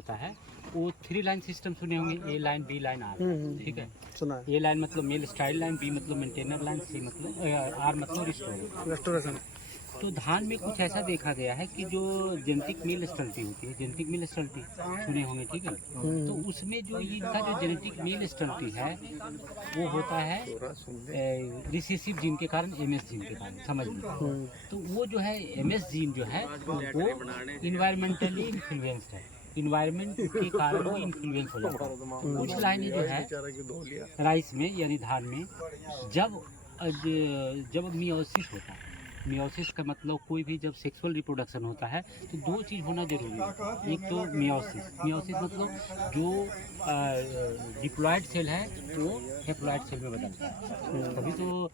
होता है वो 3 लाइन सिस्टम सुने होंगे, ए लाइन, बी लाइन, आर। ठीक है, सुना है। ए लाइन मतलब मेल स्टाइल लाइन, बी मतलब मेंटेनर लाइन, सी मतलब आर मतलब रेस्टोरेशन। तो धान में कुछ ऐसा देखा गया है कि जो जेनेटिक मेल स्टल्टी होती है, जेनेटिक मेल स्टल्टी सुने होंगे, ठीक है। तो उसमें जो इनका जो जेनेटिक मेल स्टल्टी है वो होता है रिसेसिव जीन के कारण, एमएस जीन के कारण, समझ लीजिए। तो वो जो है एमएस जीन जो है वो इन्वायरमेंटली इन्फ्लुएंस्ड है, इन्वायरमेंट के कारण वो इन्फ्लुएंस हो जाता है। कुछ लाइनें जो है राइस में यानी धान में जब मियोसिस होता है, मियोसिस का मतलब कोई भी जब सेक्सुअल रिप्रोडक्शन होता है तो 2 चीज़ होना जरूरी है। एक तो मियोसिस, मियोसिस मतलब जो डिप्लॉयड सेल है वो हैप्लॉयड सेल में बदलता है। तभी तो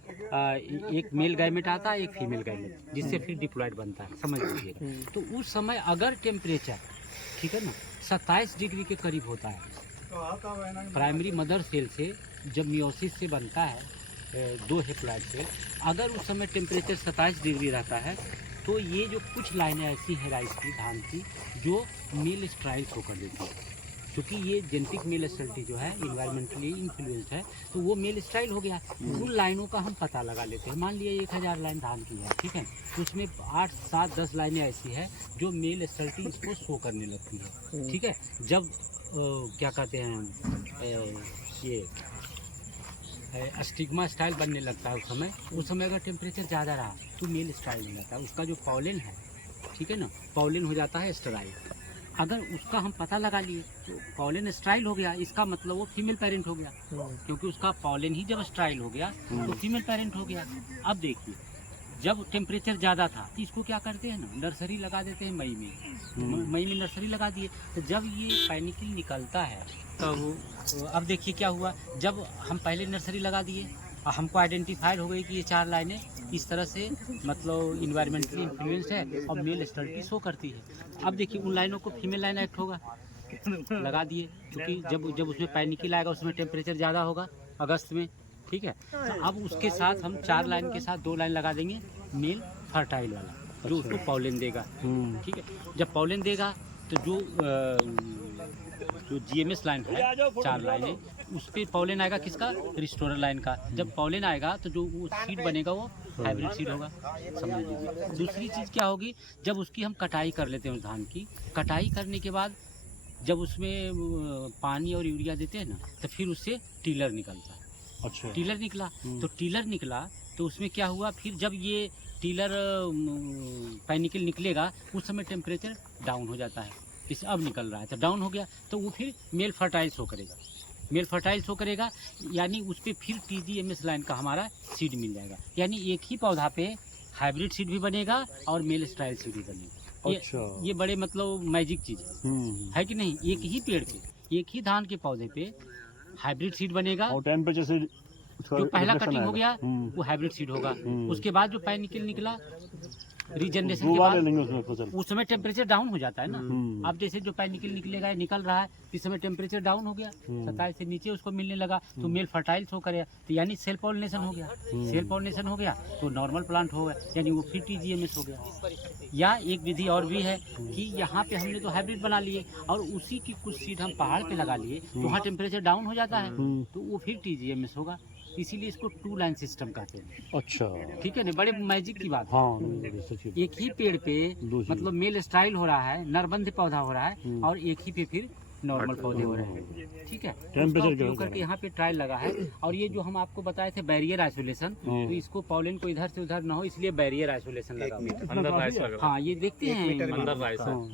एक मेल गैमेट आता है, एक फीमेल गैमेट, जिससे फिर डिप्लॉयड बनता है, समझ लीजिएगा। तो उस समय अगर टेम्परेचर, ठीक है ना, 27 डिग्री के करीब होता है प्राइमरी मदर सेल से, जब मियोसिस से बनता है 2 हैप्लॉयड सेल, अगर उस समय टेम्परेचर 27 डिग्री रहता है तो ये जो कुछ लाइनें ऐसी हैं राइस की, धान की, जो मेल स्टाइल शो कर देती है। क्योंकि ये जेनेटिक मेल स्टाइल जो है इन्वायरमेंटली इन्फ्लुएंस्ड है, तो वो मेल स्टाइल हो गया। उन लाइनों का हम पता लगा लेते हैं। मान लिया 1000 लाइन धान की है, ठीक है, तो उसमें 8, 7, 10 लाइनें ऐसी है जो मेल स्टाइल इसको शो करने लगती है, ठीक है। जब क्या कहते हैं ये स्टिग्मा स्टाइल बनने लगता है, उस समय अगर टेम्परेचर ज़्यादा रहा तो मेल स्टाइल हो जाता है। उसका जो पॉलन है, ठीक है ना, पॉलन हो जाता है स्टेराइल। अगर उसका हम पता लगा लिए तो पॉलन स्टाइल हो गया, इसका मतलब वो फीमेल पेरेंट हो गया, क्योंकि उसका पॉलन ही जब स्टाइल हो गया तो फीमेल पेरेंट हो गया। अब देखिए, जब टेम्परेचर ज़्यादा था तो इसको क्या करते हैं ना, नर्सरी लगा देते हैं मई में। मई में नर्सरी लगा दिए, तो जब ये पैनिकल निकलता है तो अब देखिए क्या हुआ, जब हम पहले नर्सरी लगा दिए, हमको आइडेंटिफाइड हो गई कि ये 4 लाइनें इस तरह से मतलब इन्वायरमेंटली इन्फ्लुएंस्ड है और मेल स्टल्टी शो करती है। अब देखिए उन लाइनों को फीमेल लाइन एक्ट होगा, लगा दिए, क्योंकि जब उसमें पैनिकल आएगा उसमें टेम्परेचर ज़्यादा होगा अगस्त में, ठीक है। तो अब उसके साथ हम 4 लाइन के साथ 2 लाइन लगा देंगे मेल फर्टाइल वाला, जो उसको पॉलन देगा, ठीक है। जब पॉलन देगा तो जो जीएमएस लाइन है 4 लाइनें, उस पर पॉलन आएगा किसका, रिस्टोरर लाइन का। जब पॉलन आएगा तो जो वो सीड बनेगा वो हाइब्रिड सीड होगा, समझ लीजिए। दूसरी चीज़ क्या होगी, जब उसकी हम कटाई कर लेते हैं उस धान की, कटाई करने के बाद जब उसमें पानी और यूरिया देते हैं ना, तो फिर उससे टीलर निकलता है। अच्छा, टीलर निकला, तो टीलर निकला तो उसमें क्या हुआ, फिर जब ये टीलर पैनिकल निकलेगा उस समय टेम्परेचर डाउन हो जाता है, जैसे अब निकल रहा है तो डाउन हो गया, तो वो फिर मेल फर्टाइल शो करेगा, मेल फर्टाइल शो करेगा, यानी उस पर फिर TGMS लाइन का हमारा सीड मिल जाएगा। यानी एक ही पौधा पे हाइब्रिड सीड भी बनेगा और मेल स्टाइल सीड भी बनेगा। अच्छा, ये बड़े मतलब मैजिक चीज़ है कि नहीं। एक ही पेड़ पे, एक ही धान के पौधे पे हाइब्रिड सीड बनेगा, और टेम्परेचर से जो पहला कटिंग हो गया वो हाइब्रिड सीड होगा। उसके बाद जो पैनिकल निकला रीजनरेशन के बाद, उस समय टेम्परेचर डाउन हो जाता है ना। अब जैसे जो पैनिकल निकलेगा, निकल रहा है, इस समय टेम्परेचर डाउन हो गया, 27 से नीचे उसको मिलने लगा, तो मेल फर्टाइल शो करेगा, तो यानी सेल पॉलिनेशन हो गया। सेल पॉलिनेशन हो गया तो नॉर्मल प्लांट हो गया, यानी वो फिर TGMS हो गया। या एक विधि और भी है कि यहाँ पे हमने तो हाइब्रिड बना लिए और उसी की कुछ सीड हम पहाड़ पे लगा लिए, तो वहाँ टेम्परेचर डाउन हो जाता है, तो वो फिर TGMS होगा। इसीलिए इसको 2 लाइन सिस्टम कहते हैं। अच्छा, ठीक है ना, बड़े मैजिक की बात है। हाँ, एक ही पेड़ पे मतलब मेल स्टाइल हो रहा है, नरबंध पौधा हो रहा है, और एक ही पे फिर नॉर्मल पौधे हो रहे हैं, ठीक है। टेम्परेचर करके यहाँ पे ट्रायल लगा है। और ये जो हम आपको बताए थे बैरियर आइसोलेशन, तो इसको पॉलन को इधर से उधर ना हो, इसलिए बैरियर आइसोलेशन लगा। हाँ, ये देखते हैं अंदर 2.5